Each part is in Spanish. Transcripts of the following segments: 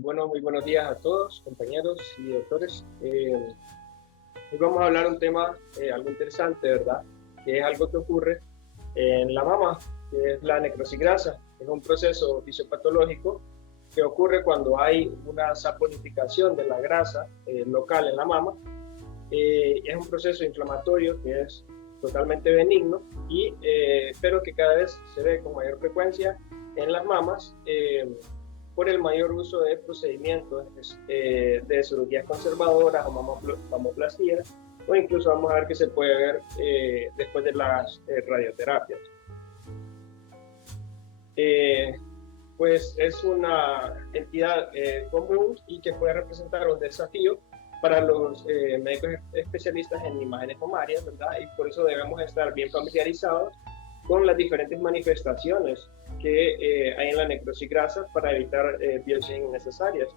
Bueno, muy buenos días a todos, compañeros y doctores. Hoy vamos a hablar un tema algo interesante, ¿verdad? Que es algo que ocurre en la mama, que es la necrosis grasa. Es un proceso fisiopatológico que ocurre cuando hay una saponificación de la grasa local en la mama. Es un proceso inflamatorio que es totalmente benigno, pero que cada vez se ve con mayor frecuencia en las mamas por el mayor uso de procedimientos de cirugías conservadoras o mamoplastías, o incluso vamos a ver que se puede ver después de las radioterapias. Pues es una entidad común y que puede representar un desafío para los médicos especialistas en imágenes mamarias, ¿verdad? Y por eso debemos estar bien familiarizados con las diferentes manifestaciones que hay en la necrosis grasa para evitar biopsias innecesarias.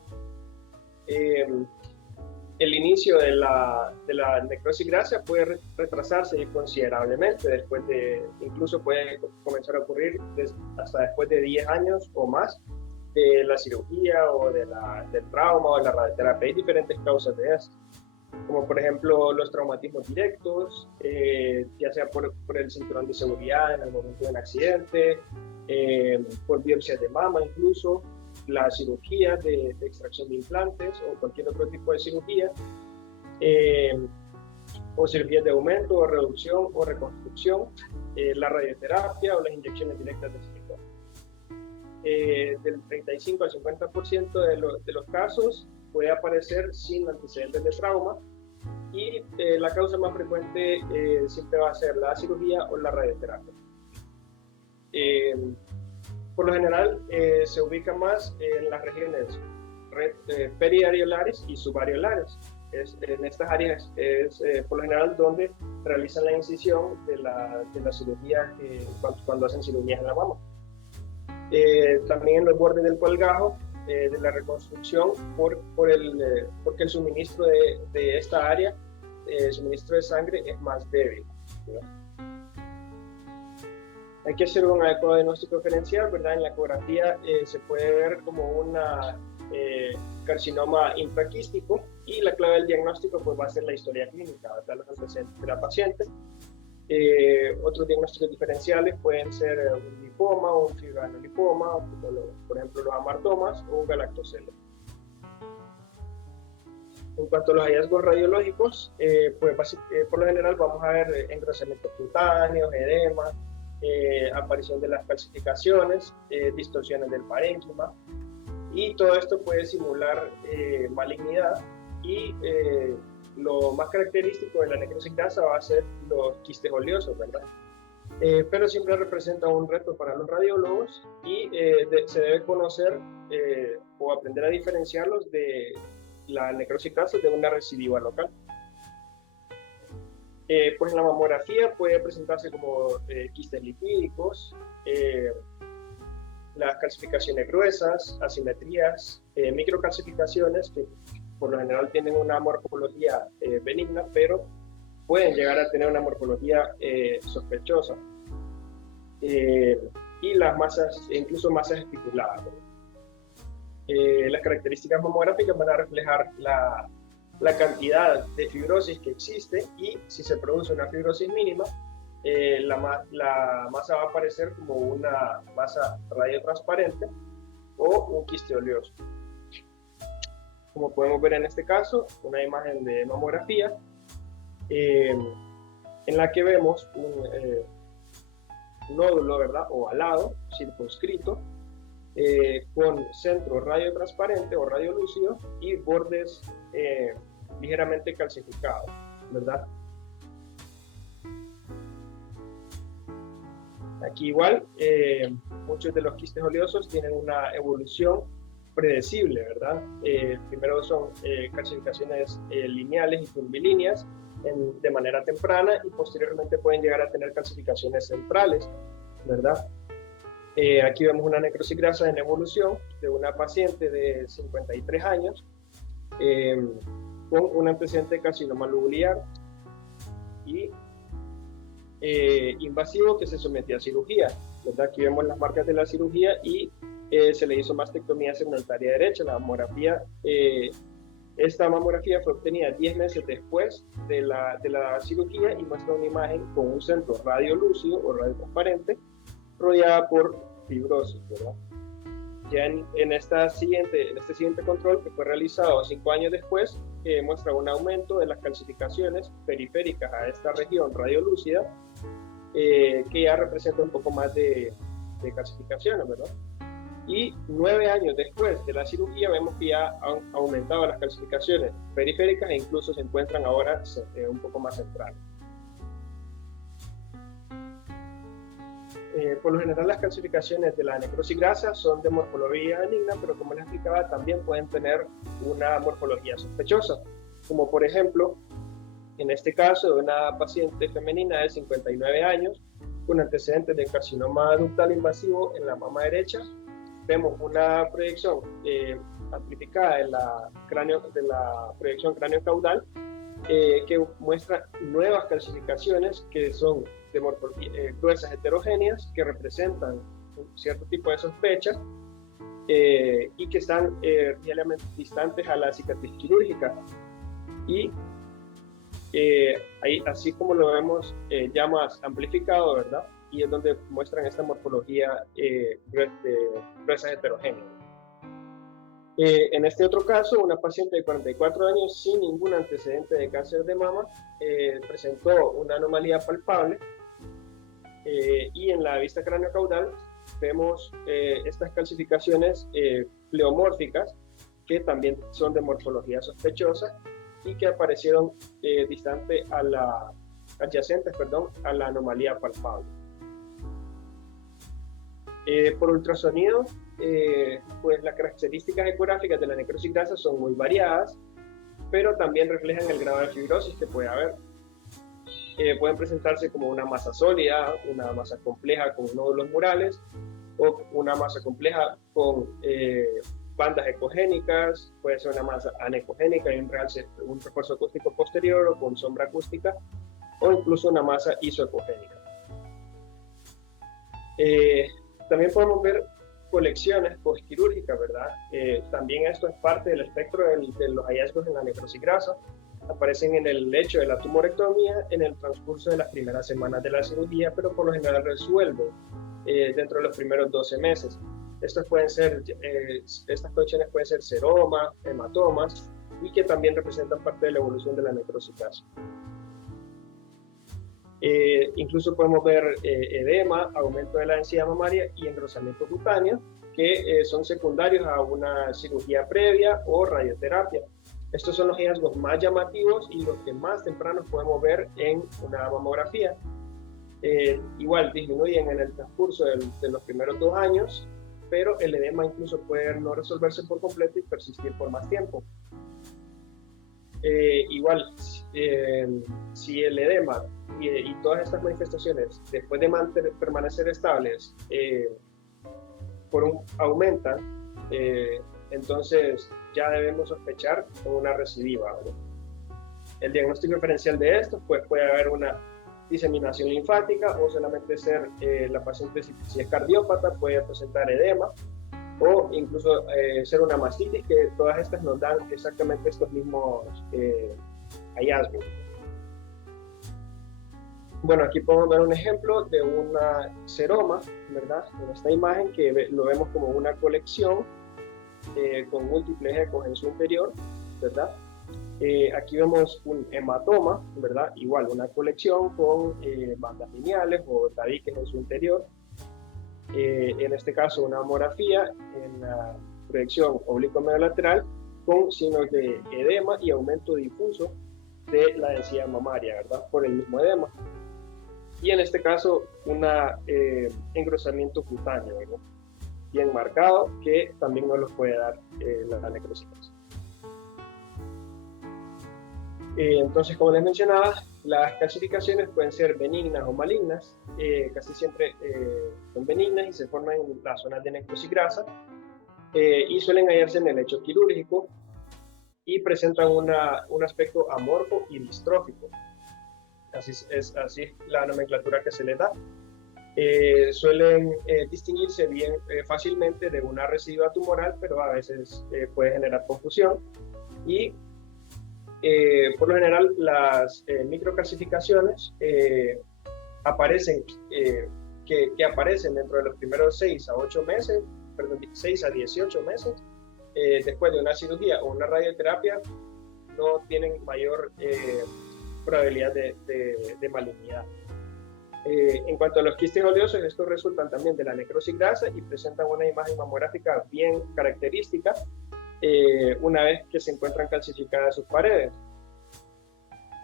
El inicio de la necrosis grasa puede retrasarse considerablemente, incluso puede comenzar a ocurrir hasta después de 10 años o más de la cirugía o del trauma o de la radioterapia. Hay diferentes causas de esto, como por ejemplo los traumatismos directos, ya sea por el cinturón de seguridad en el momento de un accidente, por biopsias de mama incluso, la cirugía de extracción de implantes o cualquier otro tipo de cirugía, o cirugías de aumento o reducción o reconstrucción, la radioterapia o las inyecciones directas de silicona. Del 35 al 50% de los casos puede aparecer sin antecedentes de trauma, y la causa más frecuente siempre va a ser la cirugía o la radioterapia. Por lo general se ubica más en las regiones periareolares y subareolares. En estas áreas es por lo general donde realizan la incisión de la cirugía cuando hacen cirugías en la mama. También en los bordes del colgajo de la reconstrucción porque el suministro de esta área, el suministro de sangre es más débil, ¿verdad? Hay que hacer un adecuado diagnóstico diferencial, ¿verdad? En la ecografía se puede ver como una carcinoma intraquístico, y la clave del diagnóstico pues va a ser la historia clínica, ¿verdad? Los antecedentes de la paciente. Otros diagnósticos diferenciales pueden ser un lipoma o un fibranolipoma, por ejemplo los amartomas o un galactocele. En cuanto a los hallazgos radiológicos, por lo general vamos a ver engrosamientos cutáneos, edema, aparición de las calcificaciones, distorsiones del parénquima, y todo esto puede simular malignidad, y lo más característico de la necrosis grasa va a ser los quistes oleosos, ¿verdad? Pero siempre representa un reto para los radiólogos, y se debe conocer o aprender a diferenciarlos de la necrosis grasa de una recidiva local. Pues la mamografía puede presentarse como quistes lipídicos, las calcificaciones gruesas, asimetrías, microcalcificaciones que por lo general tienen una morfología benigna, pero pueden llegar a tener una morfología sospechosa, y las masas, incluso masas espiculadas. Las características mamográficas van a reflejar la cantidad de fibrosis que existe, y si se produce una fibrosis mínima, la masa va a aparecer como una masa radiotransparente o un quiste oleoso. Como podemos ver en este caso, una imagen de mamografía en la que vemos un nódulo, ¿verdad?, ovalado, circunscrito, con centro radiotransparente o radiolúcido y bordes ligeramente calcificados, ¿verdad? Aquí igual, muchos de los quistes oleosos tienen una evolución predecible, ¿verdad? Primero son calcificaciones lineales y curvilíneas de manera temprana, y posteriormente pueden llegar a tener calcificaciones centrales, ¿verdad? Aquí vemos una necrosis grasa en evolución de una paciente de 53 años con un antecedente de carcinoma lobular y invasivo que se sometió a cirugía, ¿verdad? Aquí vemos las marcas de la cirugía y se le hizo mastectomía segmentaria derecha, la mamografía. Esta mamografía fue obtenida 10 meses después de la cirugía y muestra una imagen con un centro radiolúcido o radiotransparente rodeada por fibrosis, ¿verdad? Ya en este siguiente control, que fue realizado 5 años después, muestra un aumento de las calcificaciones periféricas a esta región radiolúcida, que ya representa un poco más de calcificaciones, ¿verdad? Y 9 años después de la cirugía vemos que ya han aumentado las calcificaciones periféricas e incluso se encuentran ahora un poco más centrales. Por lo general las calcificaciones de la necrosis grasa son de morfología benigna, pero como les explicaba también pueden tener una morfología sospechosa, como por ejemplo en este caso de una paciente femenina de 59 años con antecedentes de carcinoma ductal invasivo en la mama derecha. Vemos una proyección amplificada de la proyección cráneo-caudal que muestra nuevas calcificaciones que son de gruesas heterogéneas que representan un cierto tipo de sospecha y que están realmente distantes a la cicatriz quirúrgica. Y ahí, así como lo vemos ya más amplificado, ¿verdad? Y es donde muestran esta morfología de gruesas heterogéneas. En este otro caso, una paciente de 44 años sin ningún antecedente de cáncer de mama presentó una anomalía palpable y en la vista cráneo-caudal vemos estas calcificaciones pleomórficas que también son de morfología sospechosa y que aparecieron adyacentes a la anomalía palpable. Por ultrasonido, pues las características ecográficas de la necrosis grasa son muy variadas, pero también reflejan el grado de fibrosis que puede haber. Pueden presentarse como una masa sólida, una masa compleja con nódulos murales, o una masa compleja con bandas ecogénicas, puede ser una masa anecogénica y un refuerzo acústico posterior o con sombra acústica, o incluso una masa isoecogénica. También podemos ver colecciones postquirúrgicas, ¿verdad? También esto es parte del espectro de los hallazgos en la necrosis grasa. Aparecen en el lecho de la tumorectomía en el transcurso de las primeras semanas de la cirugía, pero por lo general resuelven dentro de los primeros 12 meses. Estas colecciones pueden ser seromas, hematomas, y que también representan parte de la evolución de la necrosis grasa. Incluso podemos ver edema, aumento de la densidad mamaria y engrosamiento cutáneo, que son secundarios a una cirugía previa o radioterapia. Estos son los hallazgos más llamativos y los que más tempranos podemos ver en una mamografía. Igual disminuyen en el transcurso de los primeros 2 años, pero el edema incluso puede no resolverse por completo y persistir por más tiempo. Igual, si el edema y todas estas manifestaciones, después de permanecer estables, aumentan, entonces ya debemos sospechar con una recidiva, ¿verdad? El diagnóstico diferencial de esto, pues puede haber una diseminación linfática o solamente ser la paciente, si es cardiópata, puede presentar edema o incluso ser una mastitis, que todas estas nos dan exactamente estos mismos hallazgos. Bueno, aquí podemos ver un ejemplo de una seroma, ¿verdad? En esta imagen que lo vemos como una colección con múltiples ecos en su interior, ¿verdad? Aquí vemos un hematoma, ¿verdad? Igual, una colección con bandas lineales o tabiques en su interior. En este caso, una mamografía en la proyección oblicuo-mediolateral con signos de edema y aumento difuso de la densidad mamaria, ¿verdad? Por el mismo edema. Y en este caso, un engrosamiento cutáneo, ¿verdad? Bien marcado, que también nos lo puede dar la necrosis. Entonces, como les mencionaba, las calcificaciones pueden ser benignas o malignas, casi siempre son benignas y se forman en las zonas de necrosis grasa y suelen hallarse en el lecho quirúrgico y presentan un aspecto amorfo y distrófico. Así es la nomenclatura que se les da. suelen distinguirse bien fácilmente de una residual tumoral, pero a veces puede generar confusión. Y por lo general las microcalcificaciones aparecen, que aparecen dentro de los primeros 6 a 8 meses, perdón, 6 a 18 meses, después de una cirugía o una radioterapia, no tienen mayor probabilidad de malignidad. En cuanto a los quistes oleosos, estos resultan también de la necrosis grasa y presentan una imagen mamográfica bien característica una vez que se encuentran calcificadas sus paredes.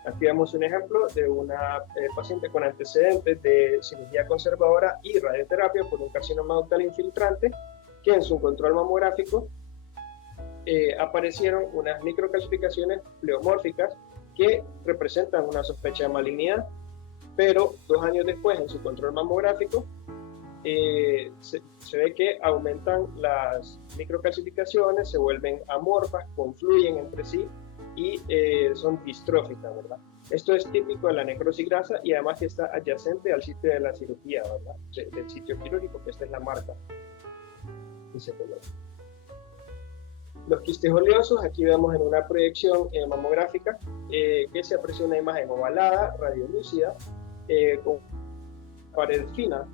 Aquí vemos un ejemplo de una paciente con antecedentes de cirugía conservadora y radioterapia por un carcinoma ductal infiltrante, que en su control mamográfico aparecieron unas microcalcificaciones pleomórficas que representan una sospecha de malignidad, pero 2 años después en su control mamográfico se ve que aumentan las microcalcificaciones, se vuelven amorfas, confluyen entre sí y son distróficas, ¿verdad? Esto es típico de la necrosis grasa y además que está adyacente al sitio de la cirugía, ¿verdad? Del sitio quirúrgico, que esta es la marca. Los quistes oleosos, aquí vemos en una proyección mamográfica que se aprecia una imagen ovalada, radiolúcida, con pared fina,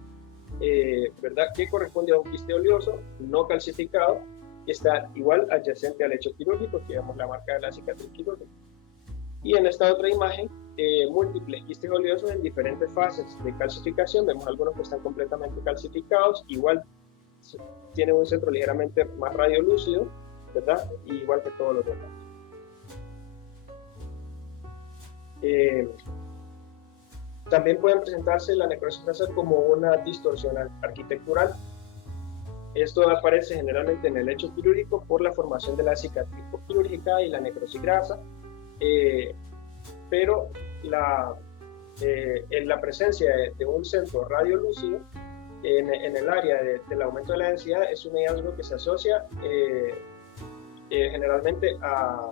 ¿verdad? Que corresponde a un quiste oleoso no calcificado, que está igual adyacente al lecho quirúrgico, que vemos la marca de la cicatriz quirúrgica. Y en esta otra imagen, múltiples quistes oleosos en diferentes fases de calcificación. Vemos algunos que están completamente calcificados, igual tienen un centro ligeramente más radiolúcido, ¿verdad? Igual que todos los demás. También pueden presentarse la necrosis grasa como una distorsión arquitectural. Esto aparece generalmente en el lecho quirúrgico por la formación de la cicatriz quirúrgica y la necrosis grasa, pero en la presencia de un centro radiolúcido en el área del aumento de la densidad es un hallazgo que se asocia generalmente a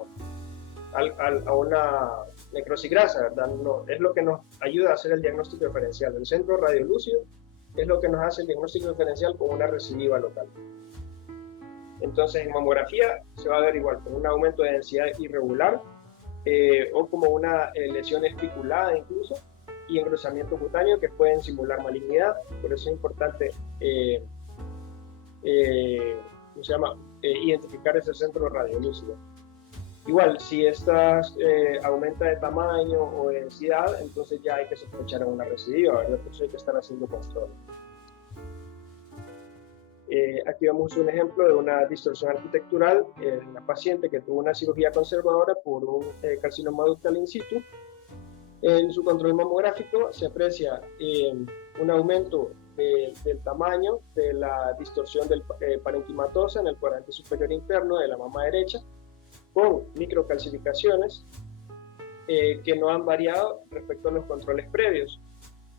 una necrosis grasa, ¿verdad? No, es lo que nos ayuda a hacer el diagnóstico diferencial. El centro radiolúcido es lo que nos hace el diagnóstico diferencial con una recidiva local. Entonces, en mamografía se va a ver igual, con un aumento de densidad irregular o como una lesión especulada incluso, y engrosamiento cutáneo que pueden simular malignidad. Por eso es importante identificar ese centro radiolúcido. Igual, si esta aumenta de tamaño o de densidad, entonces ya hay que sospechar una recidiva, ¿verdad? Por eso hay que estar haciendo control. Aquí vemos un ejemplo de una distorsión arquitectural en una paciente que tuvo una cirugía conservadora por un carcinoma ductal in situ. En su control mamográfico se aprecia un aumento del tamaño de la distorsión del parenquimatosa en el cuadrante superior interno de la mama derecha, con microcalcificaciones que no han variado respecto a los controles previos.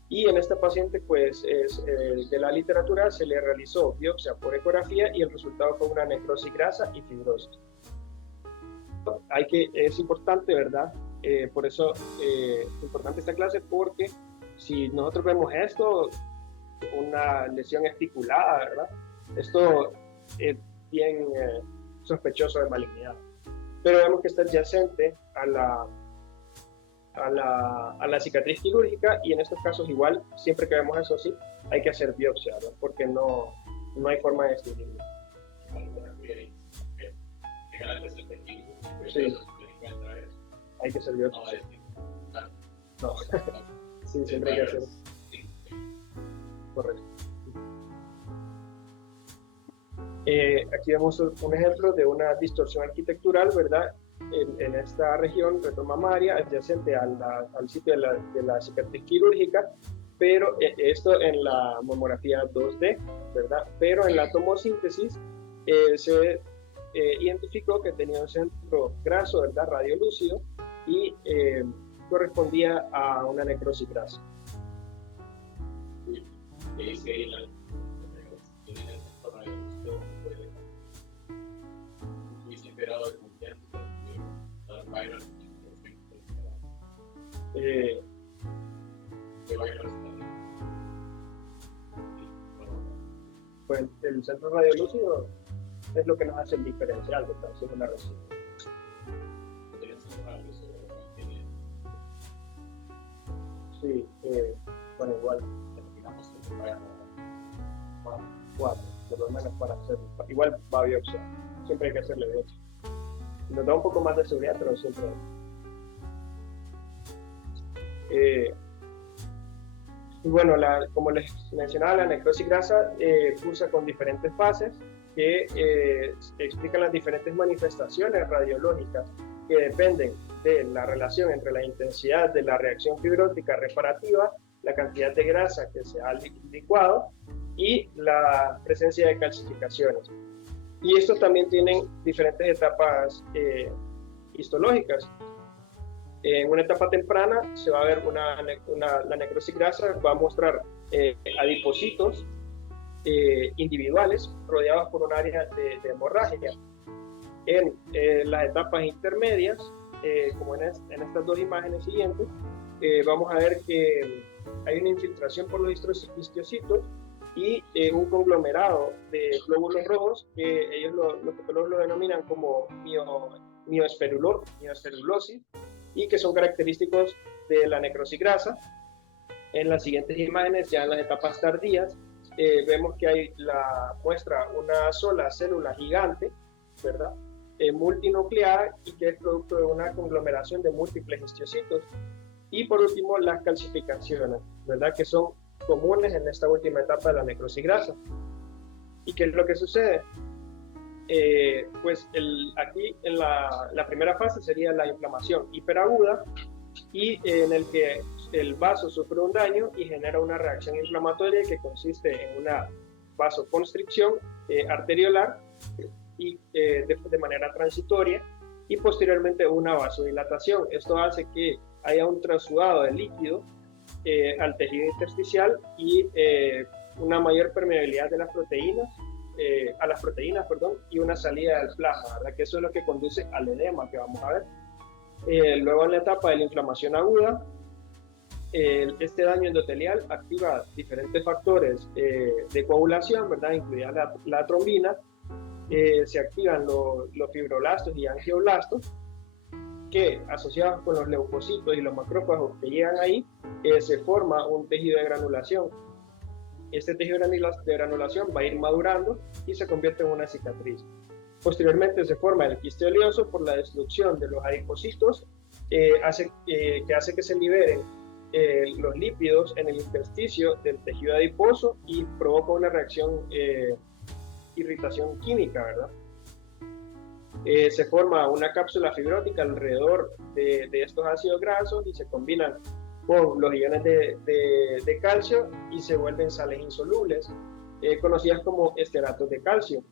Y en esta paciente, pues, de la literatura se le realizó biopsia por ecografía y el resultado fue una necrosis grasa y fibrosis. Es importante, ¿verdad? Por eso es importante esta clase, porque si nosotros vemos esto, una lesión esticulada, ¿verdad? Esto es bien sospechoso de malignidad. Pero vemos que está adyacente a la cicatriz quirúrgica, y en estos casos igual, siempre que vemos eso, sí, hay que hacer biopsia, ¿verdad? Porque no hay forma de distinguirlo. Sí, hay que hacer biopsia. No, sí, siempre hay que hacer. Correcto. Aquí vemos un ejemplo de una distorsión arquitectural, ¿verdad? En esta región retromamaria, adyacente al sitio de la cicatriz quirúrgica, pero esto en la mamografía 2D, ¿verdad? Pero en la tomosíntesis se identificó que tenía un centro graso, ¿verdad? Radiolúcido, y correspondía a una necrosis grasa. el centro radiolúcido es lo que nos hace el diferencial, ¿verdad? Es una razón. Sí, bueno, igual, digamos que cuatro, por lo menos para hacer, igual va a biopsia, siempre hay que hacerle biopsia. Nos da un poco más de seguridad, pero siempre. Y bueno, como les mencionaba, la necrosis grasa cursa con diferentes fases que explican las diferentes manifestaciones radiológicas que dependen de la relación entre la intensidad de la reacción fibrótica reparativa, la cantidad de grasa que se ha licuado y la presencia de calcificaciones. Y estos también tienen diferentes etapas histológicas. En una etapa temprana se va a ver la necrosis grasa, va a mostrar adipocitos individuales rodeados por un área de hemorragia. En las etapas intermedias, como en estas dos imágenes siguientes, vamos a ver que hay una infiltración por los histiocitos y un conglomerado de glóbulos rojos que ellos los patólogos lo denominan como mioesferulosis y que son característicos de la necrosis grasa. En las siguientes imágenes, ya en las etapas tardías, vemos que muestra una sola célula gigante, ¿verdad? Multinucleada y que es producto de una conglomeración de múltiples histiocitos. Y por último, las calcificaciones, ¿verdad? Que son comunes en esta última etapa de la necrosis grasa. ¿Y qué es lo que sucede? Pues aquí en la primera fase sería la inflamación hiperaguda y en el que el vaso sufre un daño y genera una reacción inflamatoria que consiste en una vasoconstricción arteriolar y de manera transitoria y posteriormente una vasodilatación. Esto hace que haya un trasudado de líquido al tejido intersticial y una mayor permeabilidad de las proteínas a las proteínas, y una salida del plasma, ¿verdad? Que eso es lo que conduce al edema que vamos a ver. Luego en la etapa de la inflamación aguda, este daño endotelial activa diferentes factores de coagulación, ¿verdad? Incluida la trombina, se activan los fibroblastos y angioblastos, que asociados con los leucocitos y los macrófagos que llegan ahí, se forma un tejido de granulación. Este tejido de granulación va a ir madurando y se convierte en una cicatriz. Posteriormente se forma el quiste oleoso por la destrucción de los adipocitos, que hace que se liberen los lípidos en el intersticio del tejido adiposo y provoca una reacción irritación química, ¿verdad? Se forma una cápsula fibrótica alrededor de estos ácidos grasos y se combinan con los iones de calcio y se vuelven sales insolubles, conocidas como esteratos de calcio.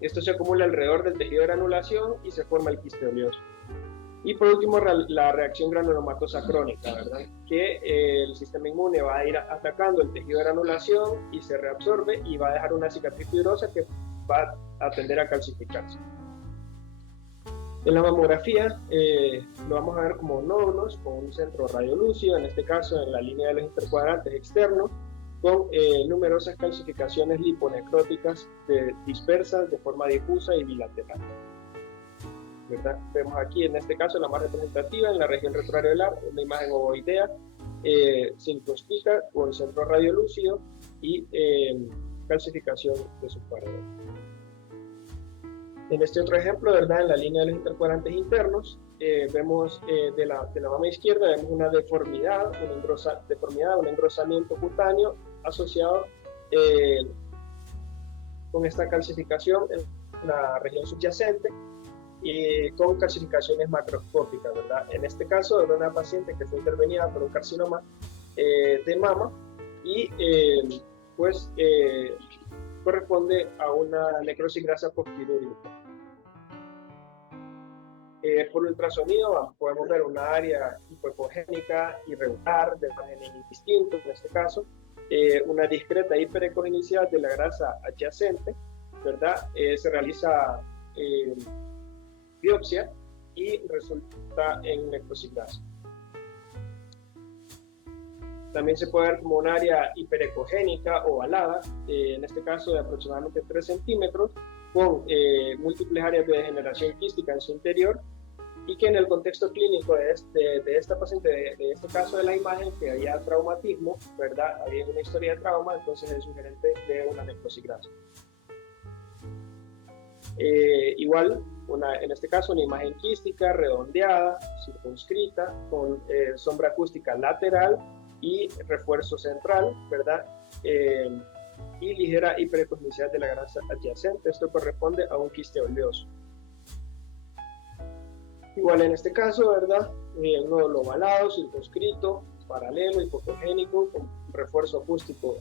Esto se acumula alrededor del tejido de granulación y se forma el quiste oleoso. Y por último, la reacción granulomatosa crónica, ¿verdad? Que el sistema inmune va a ir atacando el tejido de granulación y se reabsorbe y va a dejar una cicatriz fibrosa que va a tender a calcificarse. En la mamografía lo vamos a ver como nódulos con un centro radiolúcido, en este caso en la línea de los intercuadrantes externos, con numerosas calcificaciones liponecróticas dispersas de forma difusa y bilateral. ¿Verdad? Vemos aquí en este caso la más representativa en la región retroareolar, una imagen ovoidea, circunscrita con centro radiolúcido y calcificación de su pared. En este otro ejemplo, ¿verdad? En la línea de los intercuadrantes internos, vemos de la mama izquierda vemos una deformidad, un engrosamiento cutáneo asociado con esta calcificación en la región subyacente y con calcificaciones macroscópicas, ¿verdad? En este caso, era una paciente que fue intervenida por un carcinoma de mama y corresponde a una necrosis grasa postquirúrgica. Por ultrasonido podemos ver una área hipoecogénica irregular, de márgenes indistintos en este caso, una discreta hiperecogenicidad de la grasa adyacente, ¿verdad? Se realiza biopsia y resulta en necrosis grasa. También se puede ver como un área hiperecogénica ovalada, en este caso de aproximadamente 3 centímetros, con múltiples áreas de degeneración quística en su interior, y que en el contexto clínico de esta paciente, de este caso de la imagen, que había traumatismo, ¿verdad? Había una historia de trauma, entonces es sugerente de una necrosis grasa. Igual, en este caso, una imagen quística, redondeada, circunscrita, con sombra acústica lateral y refuerzo central, ¿verdad? Y ligera hiperecognicidad de la grasa adyacente. Esto corresponde a un quiste oleoso. Igual en este caso, ¿verdad? Un nódulo ovalado, circunscrito, paralelo, hipocogénico, con refuerzo acústico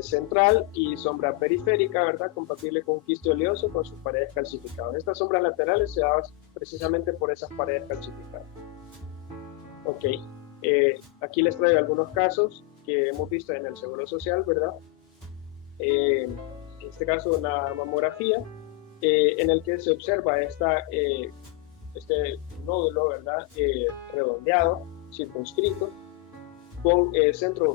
central y sombra periférica, ¿verdad? Compatible con un quiste oleoso con sus paredes calcificadas. Estas sombras laterales se dan precisamente por esas paredes calcificadas. Ok, aquí les traigo algunos casos que hemos visto en el Seguro Social, ¿verdad? En este caso, una mamografía en el que se observa este nódulo, ¿verdad? Redondeado, circunscrito, con centro,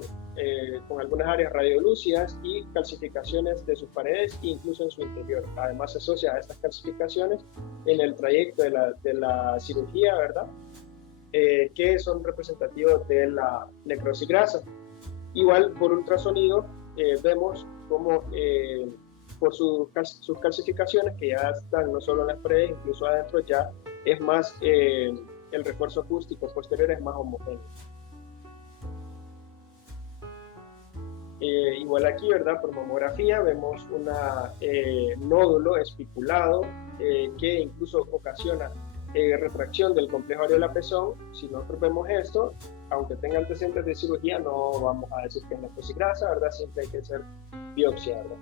con algunas áreas radiolúcidas y calcificaciones de sus paredes e incluso en su interior. Además se asocia a estas calcificaciones en el trayecto de la cirugía, ¿verdad? Que son representativos de la necrosis grasa. Igual por ultrasonido vemos como por sus calcificaciones que ya están no solo en las paredes, incluso adentro ya es más, el refuerzo acústico posterior es más homogéneo. Igual aquí, ¿verdad? Por mamografía vemos un nódulo espiculado que incluso ocasiona retracción del complejo areola-pezón. Si nosotros vemos esto, aunque tenga antecedentes de cirugía, no vamos a decir que es necrosis grasa, ¿verdad? Siempre hay que hacer biopsia, ¿verdad?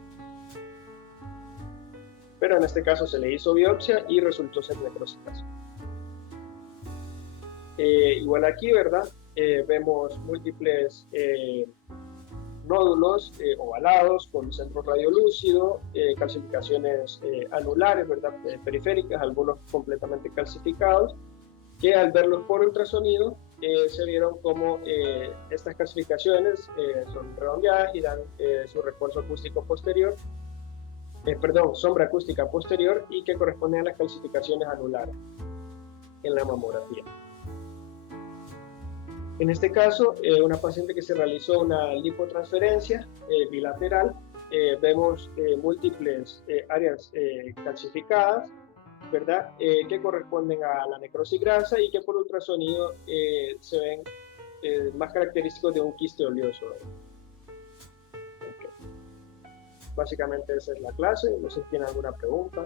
Pero en este caso se le hizo biopsia y resultó ser necrosis grasa. Igual aquí, ¿verdad? Vemos múltiples nódulos ovalados con centro radiolúcido, calcificaciones anulares, ¿verdad? Periféricas, algunos completamente calcificados, que al verlos por ultrasonido se vieron como estas calcificaciones son redondeadas y dan su refuerzo acústico posterior, sombra acústica posterior, y que corresponden a las calcificaciones anulares en la mamografía. En este caso, una paciente que se realizó una lipotransferencia bilateral, vemos múltiples áreas calcificadas, ¿verdad? Que corresponden a la necrosis grasa y que por ultrasonido se ven más característicos de un quiste oleoso. Okay. Básicamente esa es la clase, no sé si tienen alguna pregunta.